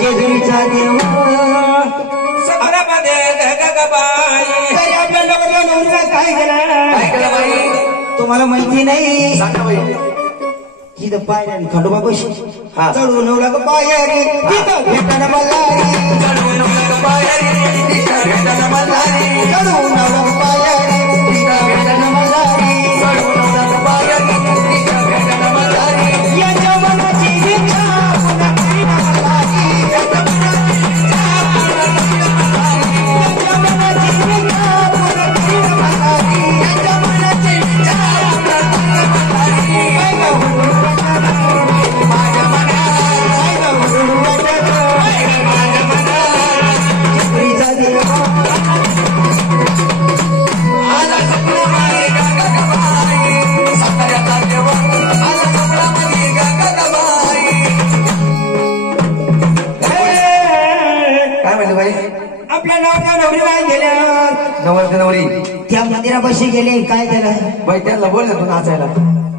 जेजुरीचा देव सपनामध्ये गगबाई तरी आपल्या नवऱ्या नवरीला काय केलं बाई तुम्हाला माहिती नाही सांगा बाई तिथं पायऱ्या खंडोबा बशी हा चढून नवला ग पायरी तिथं भेटण मल्हारी चढून नवला पायरी तिथं भेटण मल्हारी चढून नवला ग पायरी तिथं भेटण मल्हारी चढून नवला पायरी तिथं भेटण मल्हारी याच्या मनाची इच्छा पुन्हा करीन मल्हारी याच्या मनाची इच्छा पुन्हा करीन मल्हारी याच्या मनाची इच्छा आपल्या नवऱ्या नवरी काय गेल्या नवरते नवरी त्या मंदिरापाशी गेले काय केलं बाई त्यांना बोल ना तू नाचायला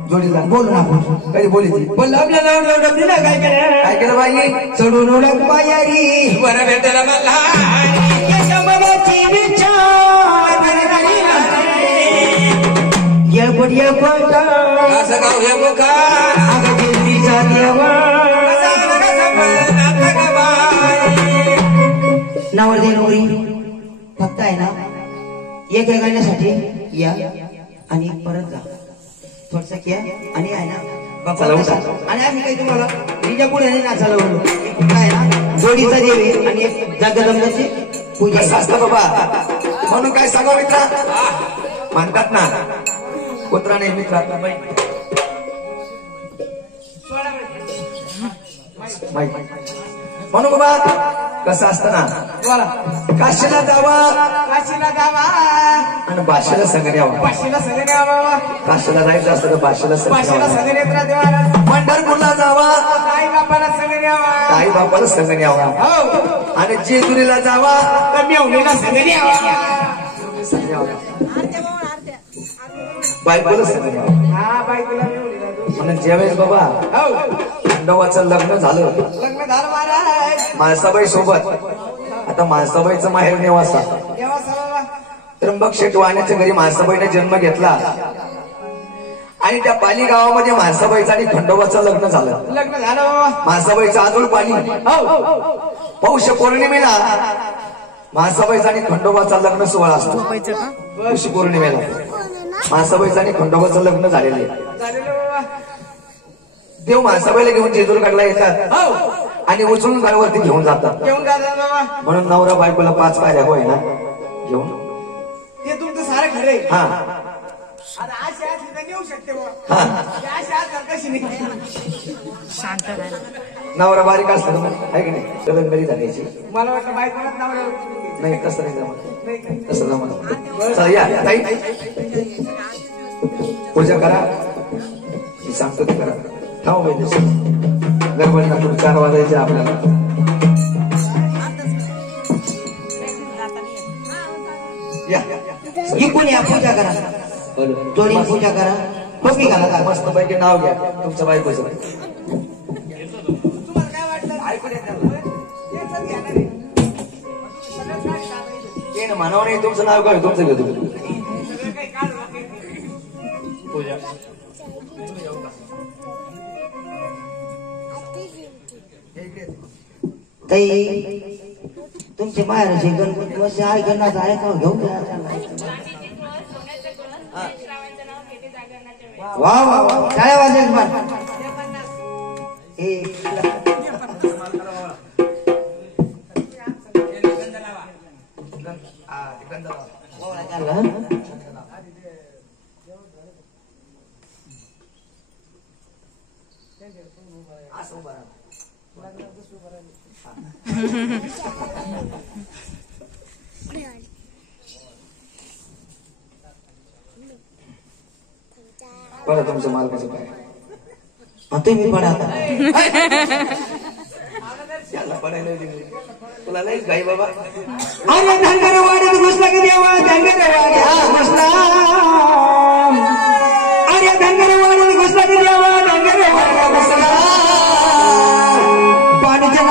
जोडीला बोलू ना आपण कधी बोली ती बोल आपल्या नवऱ्या नवरीला काय केलं काय केलं बाई चढून उडक पायारी बरं भेटलं मल्हारी याच्या मनाची विचार येळपट येळपट असं गाव हे मुखा अगं जेजुरीचा देवा नवरदेव नवरी फक्त आहे ना एक गाण्यासाठी या आणि परत जा थोडसा घ्या आणि आहे ना चला, उठा. आणि आम्ही काही तुम्हाला हिच्या पुढे नाही नाचायला बोलू काय ना जोडीचा देव आहे आणि एक जगदंबाची पूजा कसं असतं बाबा म्हणून काय सांगा मित्रा म्हणतात ना कुत्रा नाही मित्रा म्हणून बाबा कसं असतं ना बोला काशीला जावा काशीला जावा आणि भाषेला संग यावा काशीला सगळे द्यावा काशीला जायचं असतं तर भाषेला संग काशीला यावा सगळे नेत्रा देवाला पंढरपूरला जावा आई बापाला सगळे द्यावा आई बापाला संग यावा हो आणि जेजुरीला जावा तर मेवणीला सगळे द्यावा संग यावा बायकोला संग यावा हा बायकोला मेवणीला दो. म्हणून ज्यावेळेस बाबा हो खंडोबाचं लग्न झालं लग्न झालं महाराज माणसाबाई सोबत आता माणसाबाईचं माहेर नेवासा देवा सवा त्र्यंबक शेट वाण्याच्या घरी माणसाबाईने जन्म घेतला आणि त्या पाली गावामध्ये माणसाबाईचं आणि खंडोबाचं लग्न झालं लग्न झालं बाबा माणसाबाईचं आजोळ पाली हो पौष पौर्णिमेला माणसाबाईचा आणि खंडोबाचा लग्न सोहळा असतो पौष पौर्णिमेला माणसाबाईचं आणि खंडोबाचं लग्न झालेलं आहे झालेलं बाबा देव माणसाबाईला घेऊन जेजुरीकडला येतात हो आणि उचलून गाडीवरती घेऊन जातात घेऊन जातात बाबा म्हणून नवरा बायकोला 5 पायऱ्या होय ना घेऊन ते तुमचं सारं खरं आहे हा आता अशी असली तर नेऊ शकते बाबा हा अशी असतात कशी नाही शांत राहा नवरा बारीक असतो ना आहे की नाही सगळं घरी जाण्याची मला वाटतं बायकोलाच नाव नाही तसं नाही जमत नाही तसं जमत चला या ताई पूजा करा मी सांगतो ते करा ठाऊ माहिती गडबड ना 4 वाजायचे आपल्याला या इकून या पूजा करा जोडी पूजा करा टोपी घाला मस्त पैकी नाव घ्या तुमच्या बायकोचं तुम्हाला काय वाटलं ऐकून ते ना म्हणावं नाही तुमचं नाव काय तुमचं घेतो पूजा ताई तुमचे माहेरचे गणपती वर्ष आहे गणाच आहे का घेऊन द्या वा वा वा काय वाजेल पण बरं तुमचं मालकाचं काय तुम्ही पडा आता याला पडायला दिली. तुला नाही काही बाबा अरे धनगरवाडीत घुसला की देवा धनगरवाडी हा घुसला अरे धनगरवाडीत घुसला की देवा धनगरवाडी घुसला पाण्याच्या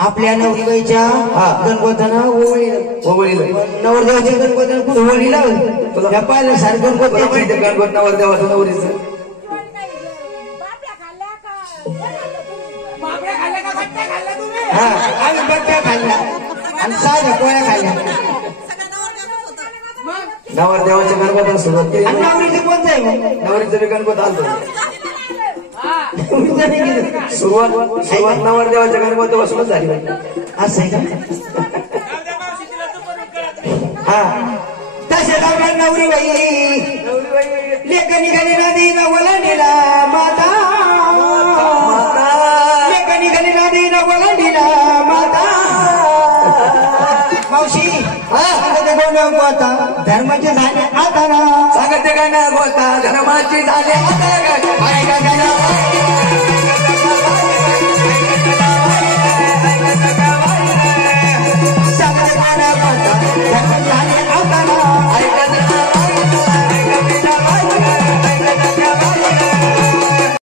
आपल्या नवरीबाईच्या गणपताना ओवळीला नवरदेवाच्या गणपताना कुठे ओवळीला तुला पाहिलं सारखं गणपत गणपत नवरदेवाचं नवरीचं आम्ही बट्ट्या खाल्ल्या आणि साध्या पोळ्या खाल्ल्या. नवरदेवाच्या गणपताला सुरुवात केली. नवरीचं कोणतं आहे मग? नवरीचं गणपत आलतो. सुरुवात नवरदेवाच्या गणपतीपासूनच झाली. असं आहे का? हा तसे लावणार नवरी बाई लेख निघाली नदी नवला नेला माता लेख निघाली नदी नवला नेला माता मावशी सांगते गोन गोता धर्माचे झाले आता ना सांगते गाणं गोता धर्माचे झाले आता